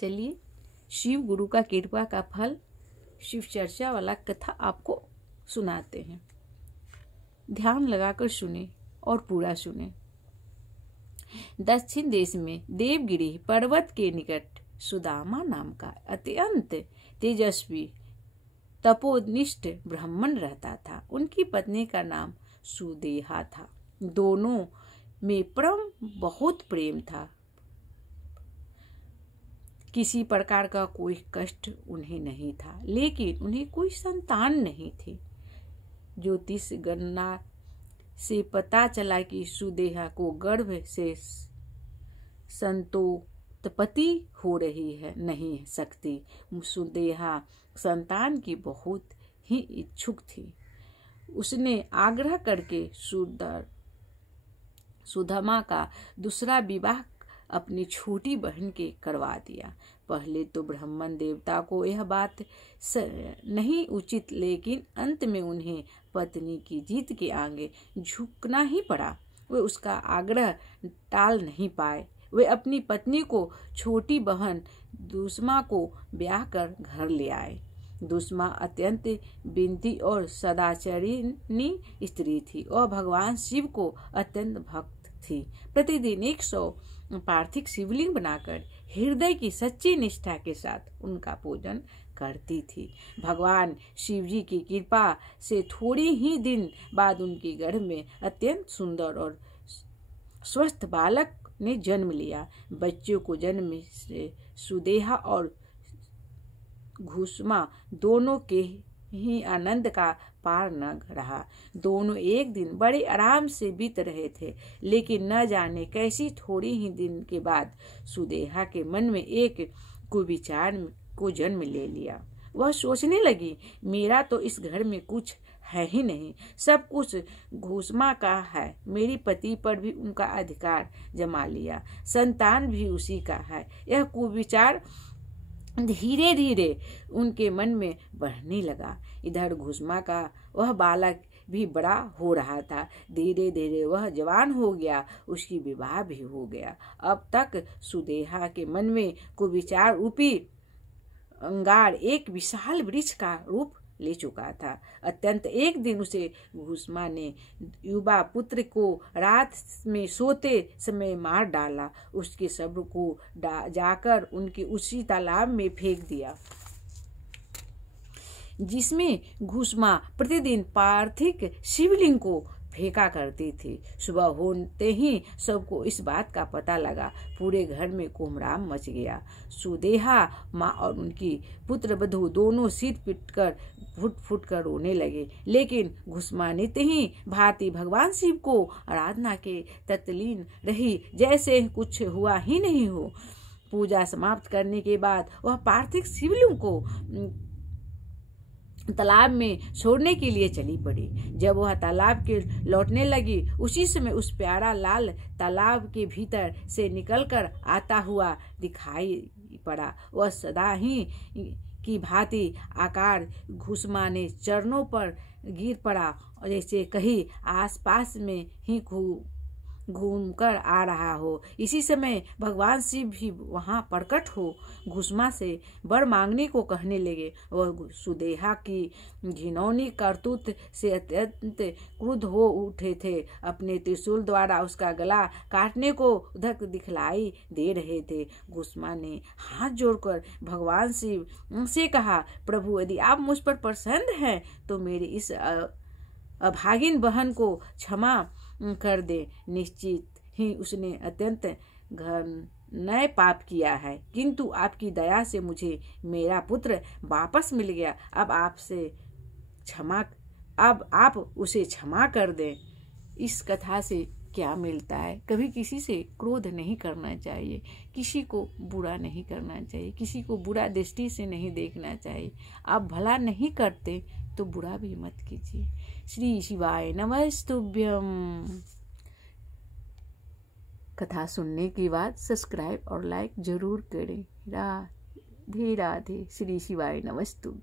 चलिए शिव गुरु का कृपा का फल शिव चर्चा वाला कथा आपको सुनाते हैं। ध्यान लगाकर सुने और पूरा सुने। दक्षिण देश में देवगिरी पर्वत के निकट सुदामा नाम का अत्यंत तेजस्वी तपोनिष्ठ ब्राह्मण रहता था। उनकी पत्नी का नाम सुदेहा था। दोनों में बहुत प्रेम था। किसी प्रकार का कोई कष्ट उन्हें नहीं था, लेकिन उन्हें कोई संतान नहीं थी। ज्योतिष गणना से पता चला कि सुदेहा को गर्भ से संतानोत्पत्ति हो रही है नहीं सकती। सुदेहा संतान की बहुत ही इच्छुक थी। उसने आग्रह करके सुदामा का दूसरा विवाह अपनी छोटी बहन के करवा दिया। पहले तो ब्राह्मण देवता को यह बात नहीं उचित, लेकिन अंत में उन्हें पत्नी की जीत के आगे झुकना ही पड़ा। वे उसका आग्रह टाल नहीं पाए। वे अपनी पत्नी को छोटी बहन दुस्मा को ब्याह कर घर ले आए। दुस्मा अत्यंत बिनती और सदाचारिणी स्त्री थी और भगवान शिव को अत्यंत भक्त थी। प्रतिदिन 100 पार्थिव शिवलिंग बनाकर हृदय की सच्ची निष्ठा के साथ उनका पूजन करती थी। भगवान शिव जी की कृपा से थोड़ी ही दिन बाद उनके गर्भ में अत्यंत सुंदर और स्वस्थ बालक ने जन्म लिया। बच्चों को जन्म से सुदेहा और घुसमा दोनों के ही आनंद का पार न रहा। दोनों एक दिन बड़े आराम से बीत रहे थे, लेकिन न जाने कैसी थोड़ी ही दिन के बाद सुदेहा के मन में एक कुविचार को जन्म ले लिया। वह सोचने लगी, मेरा तो इस घर में कुछ है ही नहीं, सब कुछ घुसमा का है। मेरी पति पर भी उनका अधिकार जमा लिया, संतान भी उसी का है। यह कुविचार धीरे धीरे उनके मन में बढ़ने लगा। इधर घुसमा का वह बालक भी बड़ा हो रहा था। धीरे धीरे वह जवान हो गया, उसकी विवाह भी हो गया। अब तक सुदेहा के मन में कुविचार रूपी अंगार एक विशाल वृक्ष का रूप ले चुका था। अत्यंत एक दिन उसे घुसमा ने युवा पुत्र को रात में सोते समय मार डाला। उसके शव को जाकर उनके उसी तालाब में फेंक दिया जिसमें घुसमा प्रतिदिन पार्थिव शिवलिंग को फेंका करती थी। सुबह होते ही सबको इस बात का पता लगा। पूरे घर में कोहराम मच गया। सुदेहा माँ और उनकी पुत्र वधू दोनों सिर पीटकर फुट फुट कर रोने लगे, लेकिन घुसमा नित्य ही भांति भगवान शिव को आराधना के तत्लीन रही, जैसे कुछ हुआ ही नहीं हो। पूजा समाप्त करने के बाद वह पार्थिव शिवलिंग को तालाब में छोड़ने के लिए चली पड़ी। जब वह तालाब के लौटने लगी, उसी समय उस प्यारा लाल तालाब के भीतर से निकलकर आता हुआ दिखाई पड़ा। वह सदा ही की भांति आकार घुसमा ने चरणों पर गिर पड़ा और जैसे कहीं आसपास में ही घूमकर आ रहा हो। इसी समय भगवान शिव भी वहां प्रकट हो घुसमा से वर मांगने को कहने लगे। वह सुदेहा की घिनौनी करतूत से अत्यंत क्रुद्ध हो उठे थे। अपने त्रिशूल द्वारा उसका गला काटने को उधक दिखलाई दे रहे थे। घुसमा ने हाथ जोड़कर भगवान शिव से कहा, प्रभु यदि आप मुझ पर प्रसन्न हैं तो मेरी इस अभागिन बहन को क्षमा कर दे। निश्चित ही उसने अत्यंत घृण्य पाप किया है, किंतु आपकी दया से मुझे मेरा पुत्र वापस मिल गया। अब आप उसे क्षमा कर दें। इस कथा से क्या मिलता है? कभी किसी से क्रोध नहीं करना चाहिए, किसी को बुरा नहीं करना चाहिए, किसी को बुरा दृष्टि से नहीं देखना चाहिए। आप भला नहीं करते तो बुरा भी मत कीजिए। श्री शिवाय नमस्तुभ्यम। कथा सुनने के बाद सब्सक्राइब और लाइक जरूर करें। राधे राधे। श्री शिवाय नमस्तुभ्यम।